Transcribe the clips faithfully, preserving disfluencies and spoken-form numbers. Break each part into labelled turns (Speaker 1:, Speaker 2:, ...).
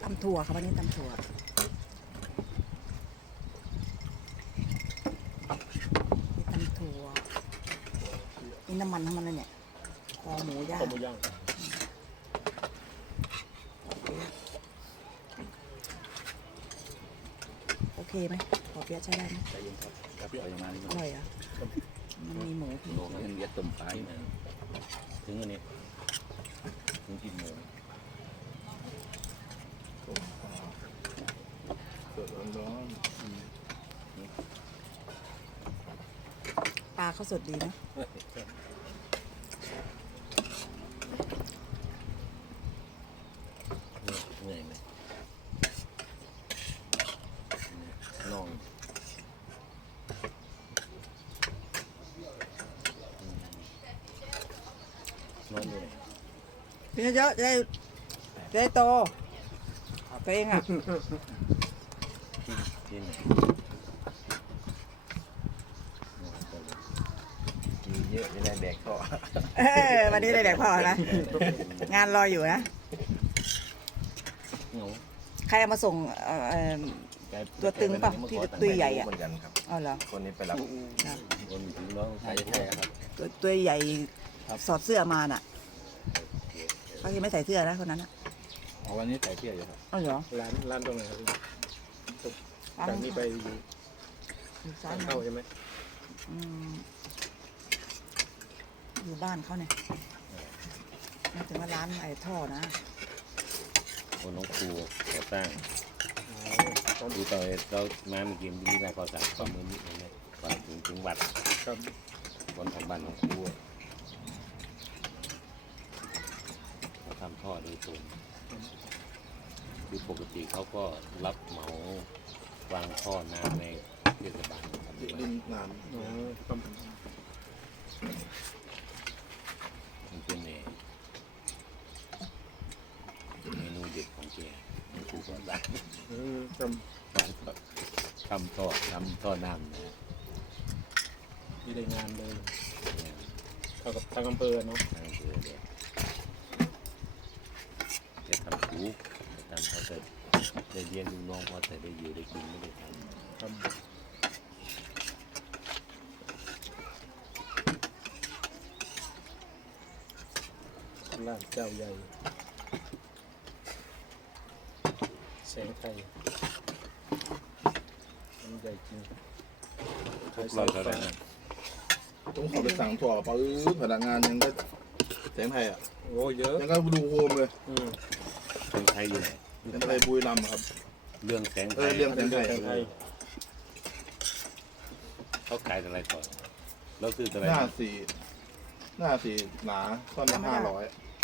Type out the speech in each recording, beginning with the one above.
Speaker 1: ำถั่วค่ะวันนี้ตำถั่วนี่ตำถั่วนี่น้ำมันทั้งนั้นเลยเนี่ยคอหมูย่าง
Speaker 2: คอหมูย่าง
Speaker 1: โอเคไหมขอเปี๊ยะใช้ได้ไหม
Speaker 3: ใจเย็นครับกาแฟเอาอย่างมานี่
Speaker 1: อร่อยอ่ะมันมีหมูพี่
Speaker 3: โลกนั้นเย็ดต้มปลาอยู่นะถึงอันนี้ถึงกินหมู
Speaker 2: เกิดร้อน
Speaker 1: ปลาเขาสดดีนะ
Speaker 3: เหนื่อยไหมน้องน้องเหนื่อย
Speaker 1: กินเยอะๆจะได้จะได้โตตัวเองอ่ะ
Speaker 3: กิน
Speaker 4: กินเยอะจะได้แบกท่อ
Speaker 1: เออวันนี้ได้แดกพ่อนะงานรออยู่นะ
Speaker 3: เหงา
Speaker 1: ใครเอามาส่งเอ่อเอ่อ ตัวตึงป่ะที่ตัวใหญ่อะ
Speaker 4: เหมือนกันครับ
Speaker 1: เอาเหรอ
Speaker 4: คนนี้ไปรับ
Speaker 1: ครับ
Speaker 3: คนถึงน้องใช้แท้ครับ
Speaker 1: ตัวตัวใหญ่สอดเสื้อมาน่ะเขายังไม่ใส่เสื้อนะคนนั้นอ่ะ
Speaker 4: อ๋อวันนี้ใส่เที่ยวอยู่ครับ
Speaker 1: เอาเหรอ
Speaker 2: ร้านร้านตรงไหนครับพี่
Speaker 1: ร้าน
Speaker 2: จากนี้ไปอยู่
Speaker 1: อยู่ซ้า
Speaker 2: ทาย ง
Speaker 1: มื
Speaker 2: เข้า
Speaker 1: อ
Speaker 2: ใช่ไหม
Speaker 1: อืมอยู่บ้านเขาเนี่ยมาถึงว่าร้านไอ้ท่อนะ
Speaker 3: คนน้องครูก่อสร้าง
Speaker 2: อ๋อ
Speaker 3: ดูต่อเรามาเมื่อกี้มีการก่อสร้างความมือนิดนึงก่อนถึงถึงวัด
Speaker 2: ครับ
Speaker 3: บนของบ้านของครูเขาทำท่อโดยตรงคือปกติเขาก็รับเหมาวางท่อน้ำในเทศบาลครับ
Speaker 4: ดินงาน
Speaker 2: อ๋อครับ
Speaker 3: มันเป็นเมนูเด็ดของแกของครูก่อสร้าง
Speaker 2: อืมครับ
Speaker 3: ทำท่อทำท่อน้ำนะ
Speaker 2: มีได้งานเลยเข้ากับทางอำเภอเนาะ
Speaker 3: ทางเรือเนี่ยจะทำถูกจะทำเขาจะได้เรียนลูกน้องพอแต่ได้อยู่ได้กินไม่ได้ทำ
Speaker 2: ครับร้านเจ้าใหญ่แสงไทยมันใหญ่จริง
Speaker 3: ร้อยเท่าไหร่นะ
Speaker 4: ต้องขอไปสั่งถั่วปื้อพนักงานยังได้แสงไทยอ่ะ
Speaker 2: โอ้เยอะ
Speaker 4: ยังก็ดูโฮมเลย
Speaker 2: อืม
Speaker 3: คนไทยอยู่ไหน
Speaker 4: แสงไทยบุรีรัมย์ครับ
Speaker 3: เรื่องแสงไท
Speaker 4: เออย เรื่อง
Speaker 2: อันนี้เรื่องแสงไทย
Speaker 3: เขาขายอะไรก่อนเราซื้ออะไร
Speaker 4: หน้าสี่หน้าสี่หนาต้นละห้าร้อย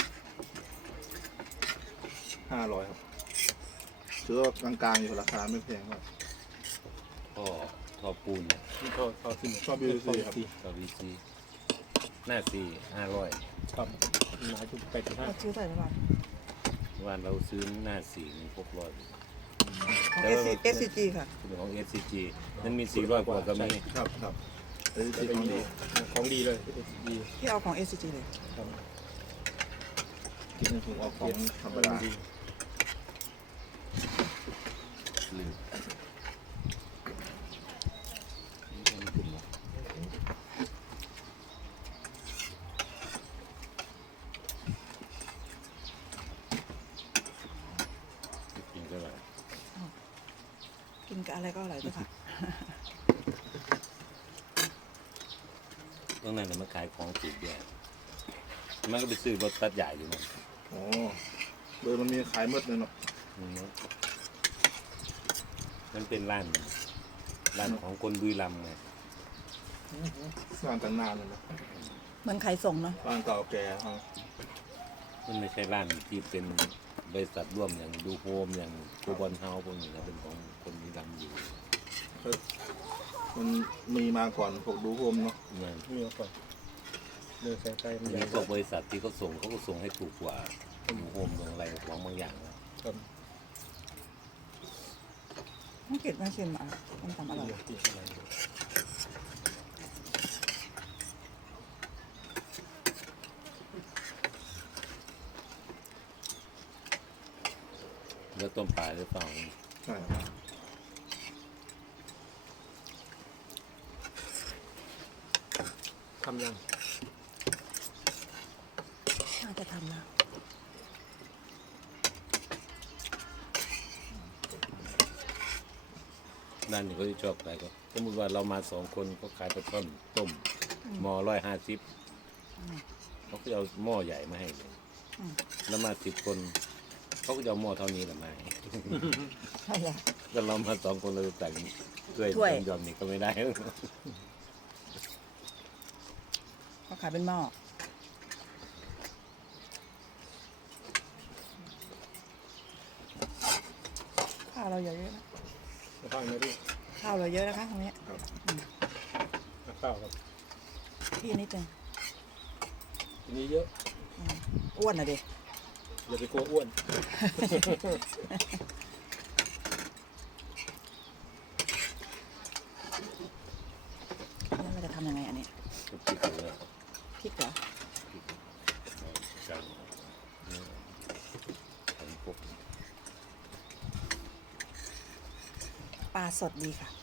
Speaker 4: ห้าร้อยครับซื้อว่ากลางๆอยู่ราคาไม่แพงครับ
Speaker 3: ท่อท่อปูนเนี่ย
Speaker 2: นี่เขาเขาที่
Speaker 4: ชอบ บี บี ซี ครับ
Speaker 3: ท่อวีซีหน้าสี่ห้าร้อย
Speaker 2: ครับหมายถึงแปดสิบห้า
Speaker 1: เอาชื่อใส่ไปก่อน
Speaker 3: วันเราซื้อหน้าสี่มันหกร้อย
Speaker 1: ของ
Speaker 3: แต่
Speaker 1: เอ
Speaker 3: ว่า
Speaker 1: สเอสซีจีค่ะ
Speaker 3: เป็นของ เอส ซี จี มันมีสี่ร้อยกว่าก็มี
Speaker 4: ครับครับเออ
Speaker 2: จะ
Speaker 4: ที่
Speaker 2: เป็น
Speaker 4: ของดี
Speaker 2: ของดีเลยดี
Speaker 1: ที่เอาของเอสซีจีเลย
Speaker 2: ครับ
Speaker 4: กินในถุงออกของธรรมดา
Speaker 2: ดี
Speaker 3: ลืมกินก็ได้
Speaker 1: กินกับอะไรก็อร่อยด้วยค่ะ
Speaker 3: ตรงนั้นน่ะมันขายของสูบแย่มันก็ไปซื้อรถตัดใหญ่อยู่มัน
Speaker 4: อ๋อโดยมันมีขายหมดเลยเนาะ
Speaker 3: อืมมันเป็นร้านร้านของคนบุรีรัมย์ไง
Speaker 4: สร้างตั้งนานเลยนะ
Speaker 1: เหมือนขายส่งเนาะ
Speaker 4: บ้านเก่าแก่ครับ
Speaker 3: มันไม่ใช่ร้านที่เป็นบริษัทร่วมอย่างดูโฮมอย่างคูบอลเฮาส์พวกนี้นะเป็นของคนบุรีรัมย์อยู่
Speaker 4: มันมีมาก่อนพวกดูโฮมเนาะ
Speaker 3: นั่น
Speaker 2: มีก่อนเรื่องแสงไทยมัน
Speaker 3: ที
Speaker 2: ใหญ่
Speaker 3: นี้พวกบริษัทที่เขาส่งเขาก็ส่งให้ถูกกว่าดูโฮมตรงอะไรของบางอย่างนะ
Speaker 2: ครับ
Speaker 1: ต้องเก็บมาชิมอ่ะต้มตำอร่อย
Speaker 2: เรื่องที่อะไร
Speaker 3: รก็ต้มปลาหรือเปล่า
Speaker 4: ใช่ครับ
Speaker 2: ทำยัง
Speaker 1: น่าจะทำนะ
Speaker 3: ด้านนี้เขาจะชอบอะไรก็สมมติว่าเรามาสองคนก็ขายปลาช่อนต้มหม้อร้อยห้าสิบเขาก็จะเอาหม้อใหญ่มาให้เลยแล้วมาสิบคนเขาก็จะเอาหม้อเท่านี้แหละมาให้
Speaker 1: ใช่เลย
Speaker 3: ก็เรามาสองคนเราจะแต่งด้วย
Speaker 1: ถ้วย
Speaker 3: ยอมๆนี่ก็ไม่ได้
Speaker 1: เขาขายเป็นหม้อข้าวเราเยอะๆนะ
Speaker 2: ข้าวไหมพี่
Speaker 1: ข้าวเราเยอะนะคะตรงนี้
Speaker 2: ข้าวครับ
Speaker 1: พี่นิดนึง
Speaker 2: ทีนี้เยอะ
Speaker 1: อ้วนอ่ะดิ
Speaker 2: อย่าไปกลัวอ้วน
Speaker 1: แล้วเราจะทำยังไงอันนี้
Speaker 3: ก็พริกเลย
Speaker 1: พริกเหรอ
Speaker 3: กันผมพวก
Speaker 1: ปลาสดดีค่ะ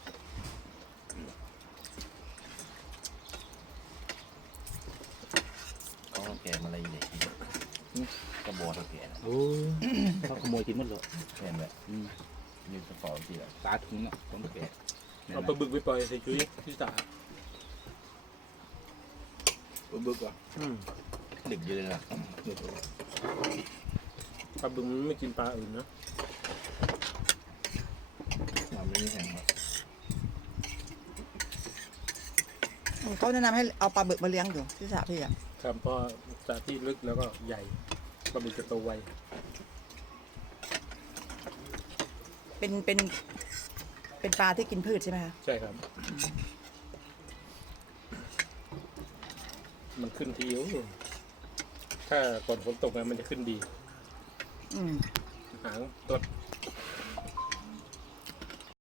Speaker 5: เขาแกะมาอะไรใหญ่กินกระบอกเขาแกะนะ
Speaker 2: โอ้เขาขโมยกินหมดเลย
Speaker 5: แค่นั้นแหละมีกระเป๋าที่แบบ
Speaker 4: ตาถุงอ่ะต้องแกะ
Speaker 2: เอาปลาบึกไปปล่อยใส่ชุยที่ตา
Speaker 4: บึกอ่ะ
Speaker 2: อืม
Speaker 5: ดึกเยอะเลยนะ
Speaker 4: เดี๋ยว
Speaker 2: ปลาบึกมันไม่กินปลาอื่นนะ
Speaker 4: น้ำไม่มีแห้งครับ
Speaker 1: เขาแนะนำให้เอาปลาบึกมาเลี้ยงอยู่ที่สระพี่อ่ะ
Speaker 2: ครับเพราะสระที่ลึกแล้วก็ใหญ่ปลาบึกจะโตไว
Speaker 1: เป็นเป็นเป็นปลาที่กินพืชใช่ไหมคะ
Speaker 2: ใช่ครับ มันขึ้นทีโอ้โหถ้าก่อนฝนตกนะมันจะขึ้นดี
Speaker 1: อืม
Speaker 2: หางตด